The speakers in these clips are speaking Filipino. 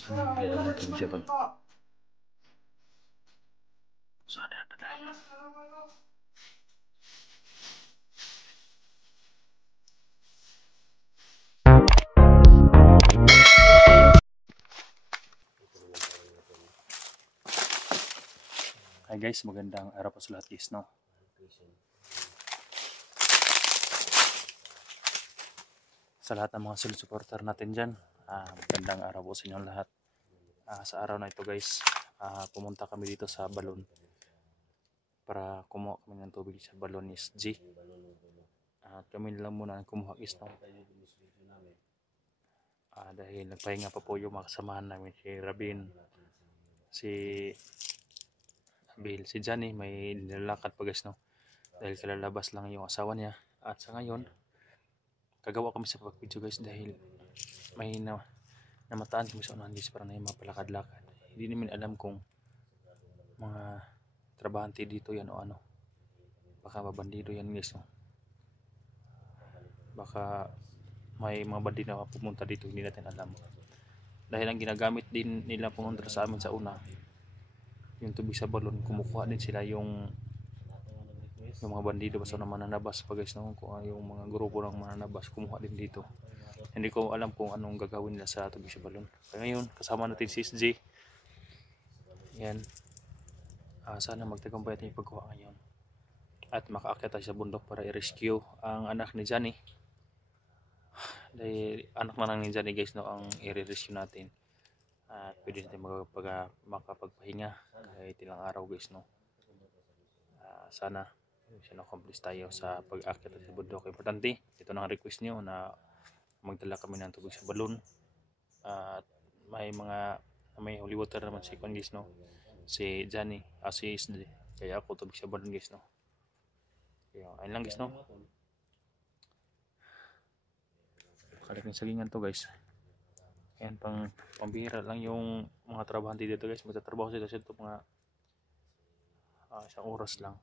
Saan ito siya pag... Saan na dahil? Hi guys, magandang araw po sa lahat guys, no? Sa lahat ng mga solid supporter natin dyan, magandang araw po sa inyo lahat. Sa araw na ito guys, pumunta kami dito sa balon para kumuha kami ng tubig sa balon ni SG. At kami lang muna kumuha guys, no? Dahil nagpahinga pa po yung mga kasamahan namin, si Rabin, si Bill, si Johnny, may nilalakad pa guys, no? Dahil kalalabas lang yung asawa niya. At sa ngayon, kagawa kami sa pag-video guys dahil may namataan kami sa unahan guys para na yung mapalakad-lakad. Hindi namin alam kung mga trabahante dito yan o ano. Baka mabandido yan guys, no? Baka may mga bandido na pumunta dito, hindi natin alam. Dahil ang ginagamit din nila pumunta sa amin sa una, yung tubig sa balon, kumukuha din sila yung mga bandido basta na mananabas pa guys, no? Kung yung mga grupo ng mananabas kumuha din dito. Hindi ko alam kung anong gagawin nila sa tubig sa balon. Kaya ngayon kasama natin si SG. Yan. Sana magtagumpay natin yung pagkuha ngayon at makaakyat tayo sa bundok para i-rescue ang anak ni Johnny. Dahil anak na lang ni Johnny guys, no, ang i-rescue natin. At pwede natin makapagpahinga kahit ilang araw guys, no. Sana accomplish tayo sa pag-akyat sa bundok. Importante, ito na ang request nyo na magdala kami ng tubig sa balon. At may holy water naman si Kwan guys, no, si Johnny, si SG. Kaya ako tubig sa balon guys, no. Kaya ayun lang guys, no. Kalaking sagingan to guys. Ayan, pambihira lang yung mga trabahante dito guys. Magtatrabaho sila sa ito mga isang oras lang.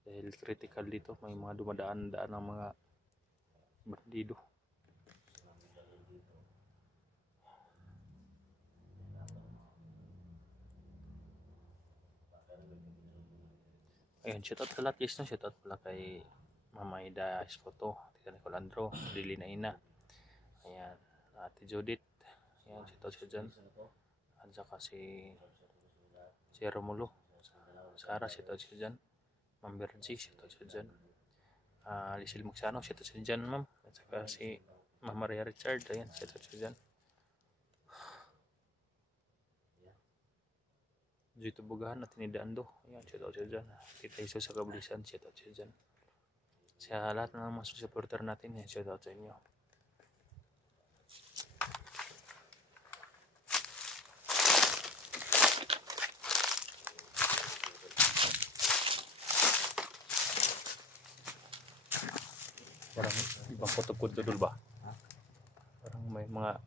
Dahil critical dito, may mga dumadaan-daan ng mga bandido. Ayun, shoutout sa lahat guys, no? Shoutout pala kay Mama Ida Escoto, Tita Nicole Andro, Lili na Ina. Ayan, Ate Judith. Ayan, shoutout siya dyan. At saka si Romulo, Sara, shoutout siya dyan. Ma'am Bergie, shoutout siya dyan. Lisil Mugsano, shoutout siya dyan, ma'am. At saka si Ma'am Maria Richard, ayan, shoutout siya dyan. Dito Bugahan at Tinidando, ayan, shoutout siya dyan. Tita Iso sa Kablisan, shoutout siya dyan. Sa lahat ng mga supporter natin, ayan, shoutout sa inyo. Parang ibang kutub-kutub ba? Parang may mga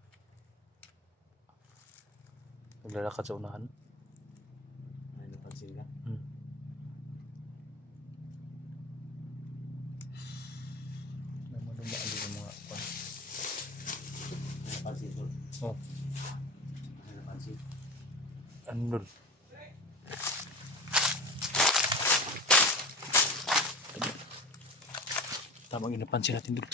naglalakad sa unahan. May napansin ka? Naman dumaan din yung mga kwan. May napansin ko? Oo. May napansin? Ano doon? Tamang inapansin natin doon.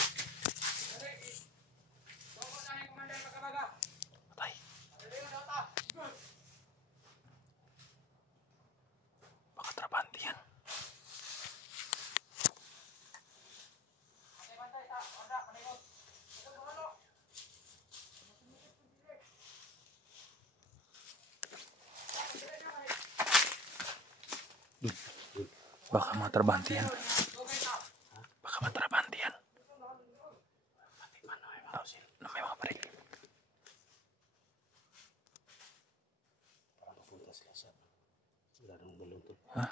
Patay. Baka trabante yan. Baka mga trabante yan. Baka mga trabante yan. May mga parik. Para papunta sila sa larang balon to. Ha?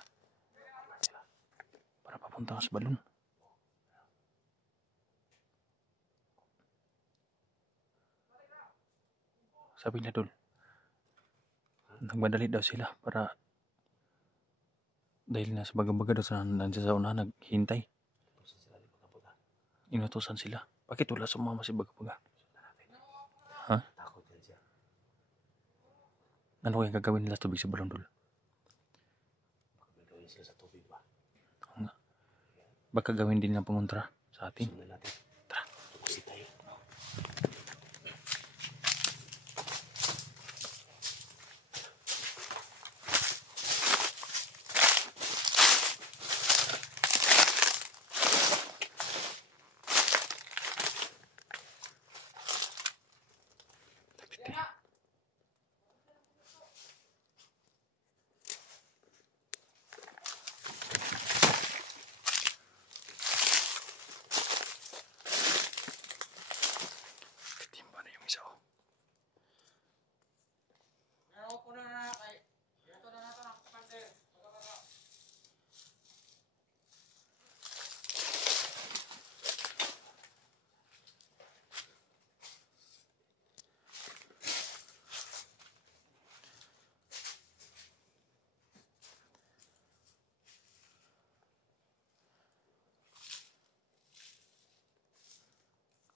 Para papunta sa balon. Sabi niya doon, nagmadali daw sila para dahil nasa baga-baga daw nandiyan sa unahan naghintay. Inutusan sila. Bakit wala sumama si baga-baga? Ha? Ano kayang gagawin nila tubig sa balon, Dol? Gagawin sila sa tubig ba? Oo nga. Baka gawin din ng pangontra sa atin. Sundan natin. Tara. Tumasin tayo. Timba na yung isa, oh.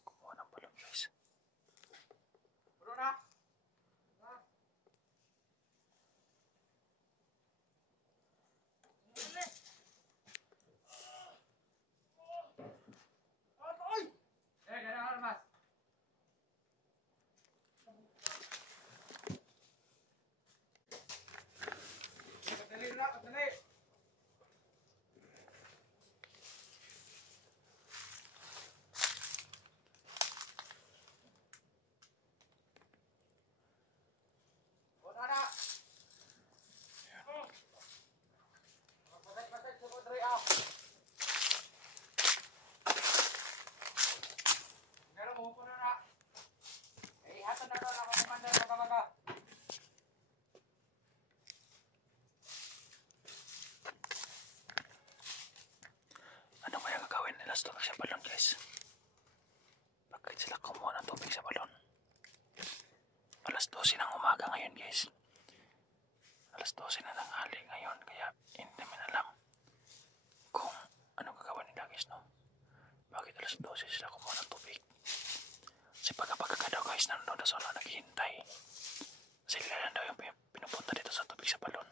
Kumuha ng balon, guys. Ano kaya gagawin nila sa tubig sa balon, guys? Bakit sila kumuha ng tubig sa balon? Alas 12 ng umaga ngayon, guys. Alas 12 na ng hali ngayon, kaya hindi namin alam kung ano gagawin nila, guys, no? Bakit alas 12 sila kumuha ng tubig? Kasi pagka daw, guys, nandun na sila naghihintay. Sila lang daw yung pinupunta dito sa tubig sa balon.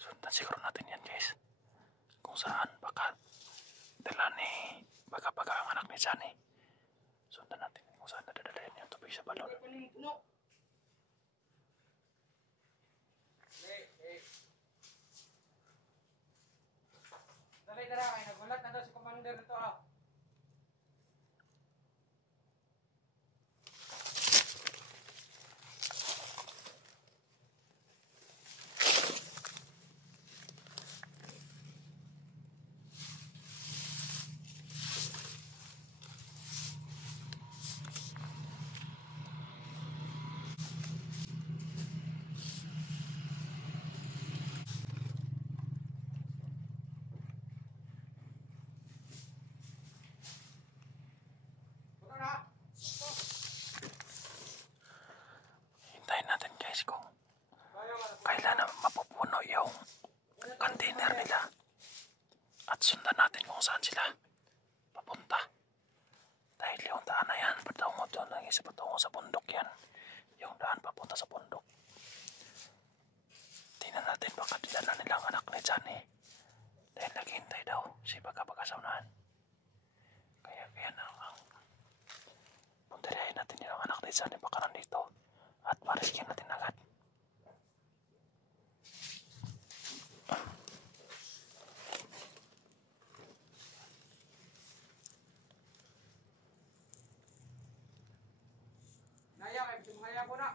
Sundan siguro natin yan, guys. Kung saan, baka ang anak ni Johnny. Sundan natin kung saan nadadalayan yung tubig sa balon. Dali, ay nagulat na daw si Commander nito, ah. Hintayin natin, guys, kung kailan na mapupuno yung container nila. At sundan natin kung saan sila papunta. Dahil yung daan na yan, patungo doon lang isa, patungo sa bundok yan. Yung daan papunta sa bundok. Tingnan natin baka dinala nilang anak ni Johnny. Dahil naghihintay daw si pagkapagkasaunahan. Kaya na ang puntahin natin yung anak ni Johnny baka nandito. At marikin natin agad. Naya, ay tumaya ko na.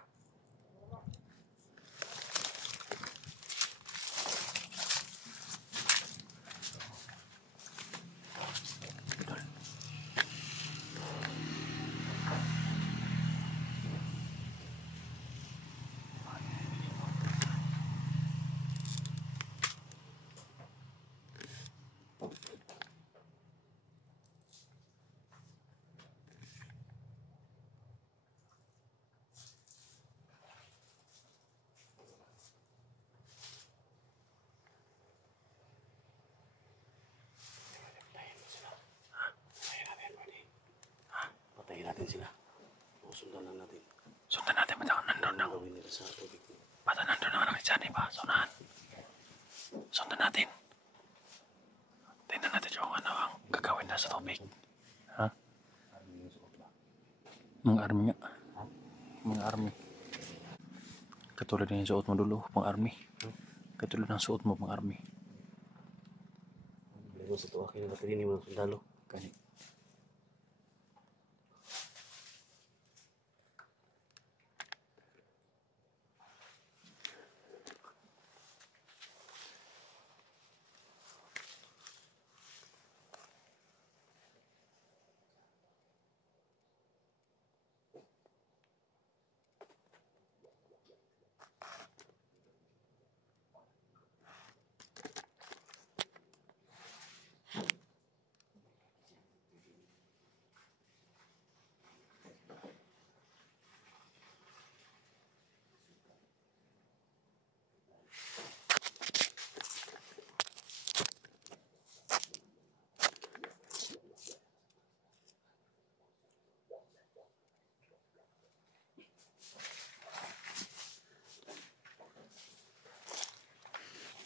Johnny ba? Sunahan. Sundan natin. Tingnan natin yung ano ang gagawin na sa tubig. Ha? Mga army nga. Mga army. Katulad ng suot mo dulo, pang army. Katulad ng suot mo, pang army. Beli mo sa tuwa kayo na katinin mo ng sundalo. Kani.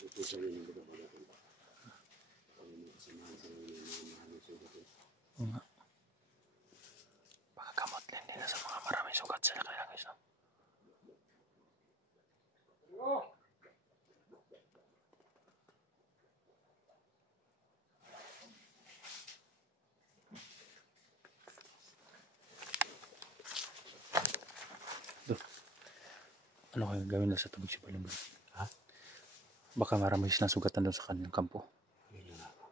Ito sa inyo ng mga kami mga kasamahan sa inyo ng mga maraming sugat. Nga. Pagkakamot din nila sa mga maraming sugat sila kaya guys. No? Ano kaya gawin nila sa tubig si Balong? Ha? Baka marami silang sugatan doon sa kanilang kampo. Yun na nga.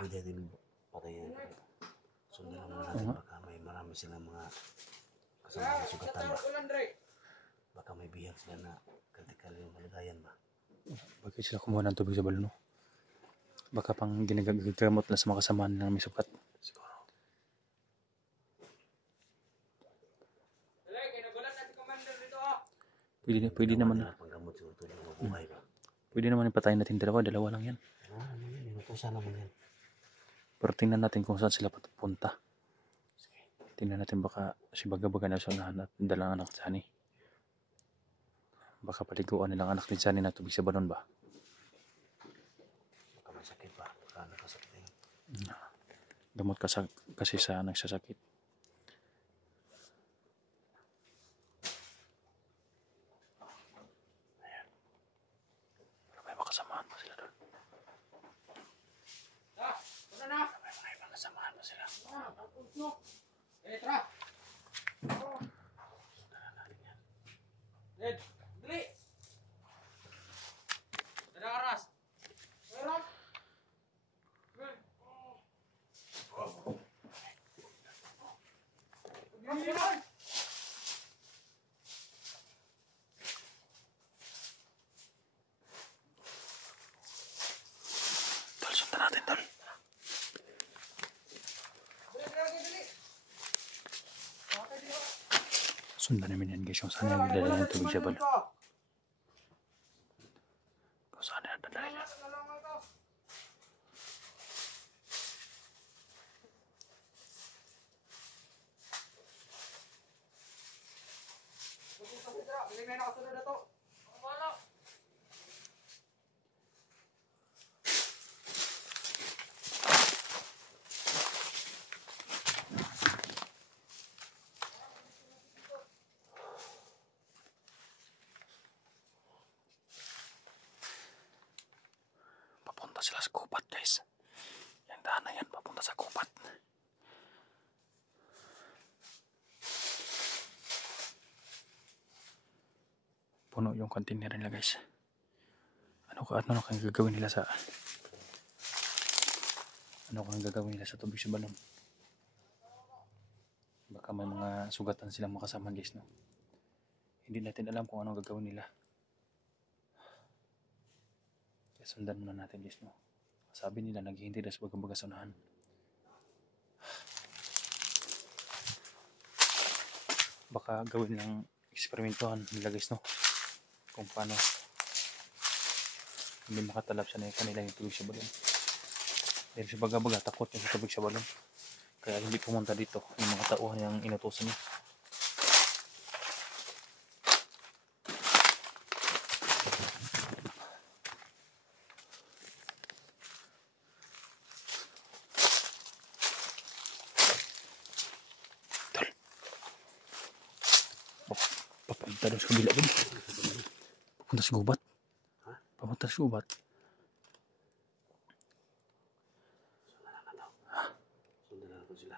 Pwede din patayin. Sundan naman natin baka may marami silang mga kasamahan sugatan ba. Baka may bihag sila na kritikal yung kalagayan ba. Bakit sila kumuha ng tubig sa balon? No? Baka pang ginagamot na sa mga kasamahan na may sugat. Siguro. Pwede naman na. Panggamot siguro ito yung mabuhay ba. Pwede naman ipatayin natin dalawa lang yan. Ano yun? Inutusan naman yan. Pero tingnan natin kung saan sila papunta. Tingnan natin baka si Baga-Baga na sa unahan at dalang anak ni Sunny. Baka paliguan nilang anak ni Sunny na tubig sa balon ba? Baka may sakit ba? Baka nakasakit yun. Gamot kasi sa nagsasakit. Ayan. Pero may makasamahan pa sila doon. May makasamahan pa sila. Tara! Ed, dali! Tara, Karas! Tara! Tol, sundan natin, Tol. Sundan namin yan guys, yung saan yung dadala ng tubig sa balon. Kung saan yung dadala yan. Papunta sila sa kupat guys. Yung daan na yan papunta sa kupat. Puno yung container nila guys. Ano kang gagawin nila sa tubig sa balon? Baka may mga sugatan silang makasama guys, no? Hindi natin alam kung anong gagawin nila. Kaya sundan muna natin guys, no? Sabi nila naghihintay na sa Baga-Baga sa unahan. Baka gawin lang eksperimentuhan nila guys, no? Kung paano hindi makatalab sa kanila yung tubig sa balon. Dahil sa Baga-Baga takot yung tubig sa balon. Kaya hindi pumunta dito yung mga tauhan yung inutusan niya. Punta doon sa kabila doon. Punta sa gubat. Ha? Papunta sa gubat. Sundan na ko sila.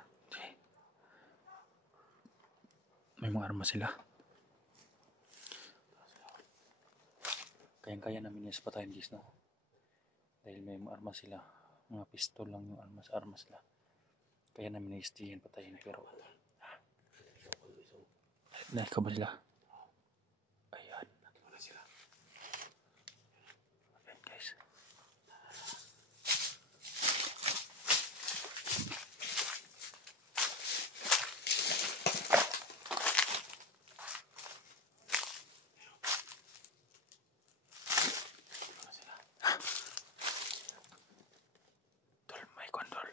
May mga armas sila. Kayang-kaya namin yung patayin guys, no? Dahil may mga armas sila. Mga pistol lang yung armas nila. Kaya namin na-istiyan patayin. Pero, ikaw ba sila? Ayan. Nakita na sila. Ayan guys. Tol, may kondol.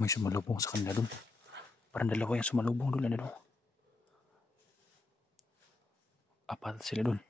May sumalubong sa kanila doon. Parang dalawa yung sumalubong doon. Ano? Apat sila doon.